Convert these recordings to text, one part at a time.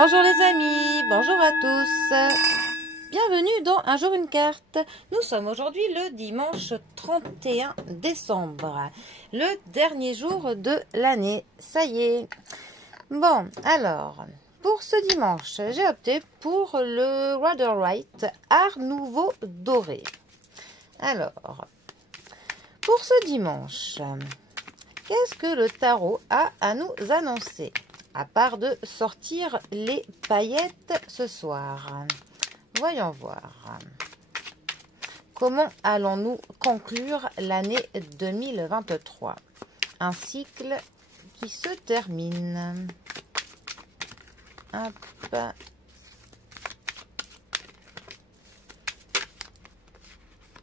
Bonjour les amis, bonjour à tous. Bienvenue dans Un jour une carte. Nous sommes aujourd'hui le dimanche 31 décembre, le dernier jour de l'année. Ça y est. Bon, alors, pour ce dimanche, j'ai opté pour le Rider-Waite Art Nouveau Doré. Alors, pour ce dimanche, qu'est-ce que le tarot a à nous annoncer, à part de sortir les paillettes ce soir? Voyons voir. Comment allons-nous conclure l'année 2023? Un cycle qui se termine. Hop.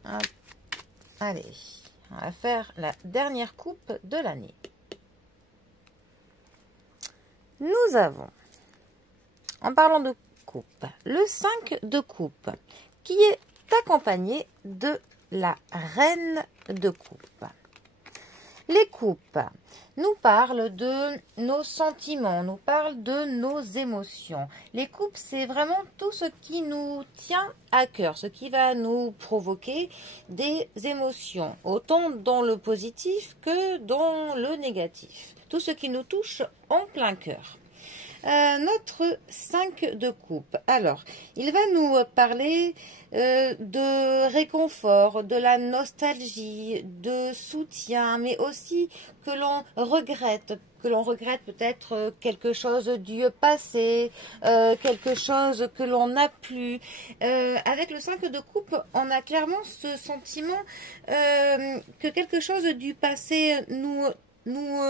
Hop. Allez, on va faire la dernière coupe de l'année. Nous avons, en parlant de coupe, le 5 de coupe qui est accompagné de la reine de coupe. Les coupes nous parlent de nos sentiments, nous parlent de nos émotions. Les coupes, c'est vraiment tout ce qui nous tient à cœur, ce qui va nous provoquer des émotions, autant dans le positif que dans le négatif. Tout ce qui nous touche en plein cœur. Notre 5 de coupe. Alors, il va nous parler de réconfort, de la nostalgie, de soutien, mais aussi que l'on regrette peut-être quelque chose du passé, quelque chose que l'on n'a plus. Avec le 5 de coupe, on a clairement ce sentiment que quelque chose du passé nous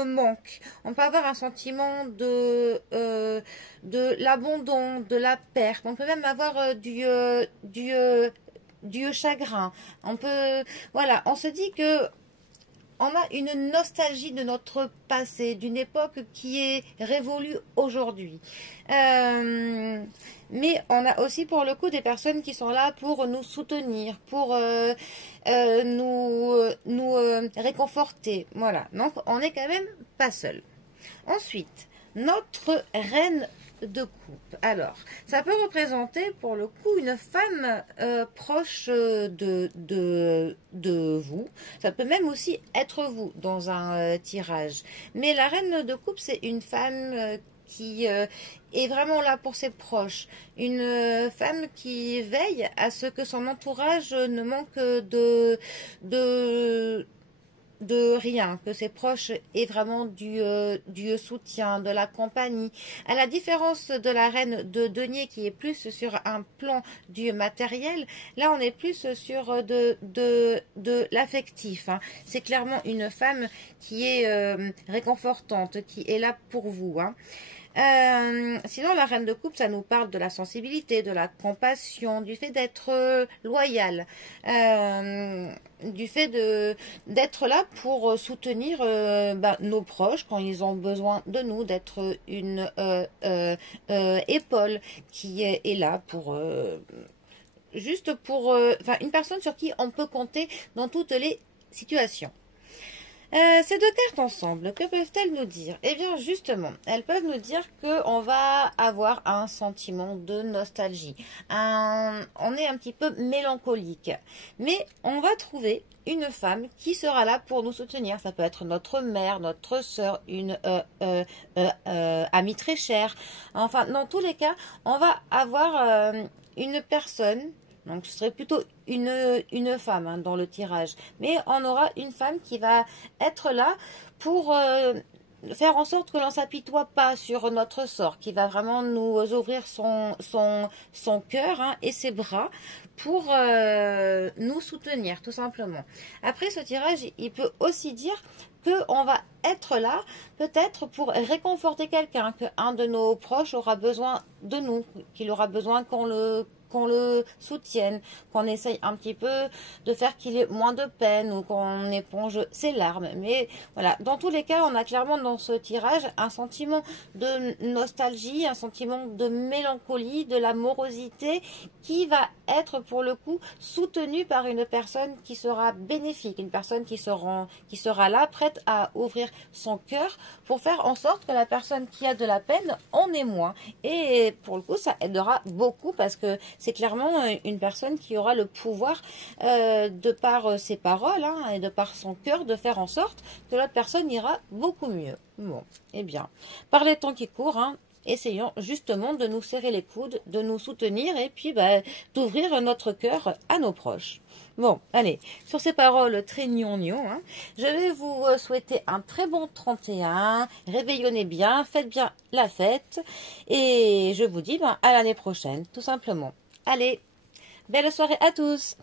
manque. On peut avoir un sentiment de l'abandon, de la perte. On peut même avoir du chagrin. On peut, voilà, on se dit que on a une nostalgie de notre passé, d'une époque qui est révolue aujourd'hui. Mais on a aussi pour le coup des personnes qui sont là pour nous soutenir, pour nous réconforter. Voilà, donc on n'est quand même pas seul. Ensuite, notre reine de coupe. Alors, ça peut représenter pour le coup une femme proche de vous. Ça peut même aussi être vous dans un tirage. Mais la reine de coupe, c'est une femme qui est vraiment là pour ses proches. Une femme qui veille à ce que son entourage ne manque de rien, que ses proches aient vraiment du soutien, de la compagnie. À la différence de la reine de denier qui est plus sur un plan du matériel, là on est plus sur de l'affectif. Hein. C'est clairement une femme qui est réconfortante, qui est là pour vous. Hein. Sinon, la reine de coupe, ça nous parle de la sensibilité, de la compassion, du fait d'être loyal, du fait d'être là pour soutenir nos proches quand ils ont besoin de nous, d'être une épaule qui est là pour juste pour une personne sur qui on peut compter dans toutes les situations. Ces deux cartes ensemble, que peuvent-elles nous dire? Eh bien, justement, elles peuvent nous dire qu'on va avoir un sentiment de nostalgie. On est un petit peu mélancolique. Mais on va trouver une femme qui sera là pour nous soutenir. Ça peut être notre mère, notre sœur, une amie très chère. Enfin, dans tous les cas, on va avoir une personne. Donc, ce serait plutôt une femme hein, dans le tirage. Mais on aura une femme qui va être là pour faire en sorte que l'on ne s'apitoie pas sur notre sort, qui va vraiment nous ouvrir son cœur hein, et ses bras pour nous soutenir, tout simplement. Après, ce tirage, il peut aussi dire qu'on va être là, peut-être pour réconforter quelqu'un, qu'un de nos proches aura besoin de nous, qu'il aura besoin qu'on qu'on le soutienne, qu'on essaye un petit peu de faire qu'il ait moins de peine ou qu'on éponge ses larmes. Mais voilà, dans tous les cas, on a clairement dans ce tirage un sentiment de nostalgie, un sentiment de mélancolie, de la morosité qui va être pour le coup soutenu par une personne qui sera bénéfique, une personne qui sera là, prête à ouvrir son cœur pour faire en sorte que la personne qui a de la peine en ait moins. Et pour le coup, ça aidera beaucoup parce que c'est clairement une personne qui aura le pouvoir, de par ses paroles et de par son cœur, de faire en sorte que l'autre personne ira beaucoup mieux. Bon, eh bien, par les temps qui courent, essayons justement de nous serrer les coudes, de nous soutenir et puis d'ouvrir notre cœur à nos proches. Bon, allez, sur ces paroles très gnangnan, je vais vous souhaiter un très bon 31, réveillonnez bien, faites bien la fête, et je vous dis à l'année prochaine, tout simplement. Allez, belle soirée à tous!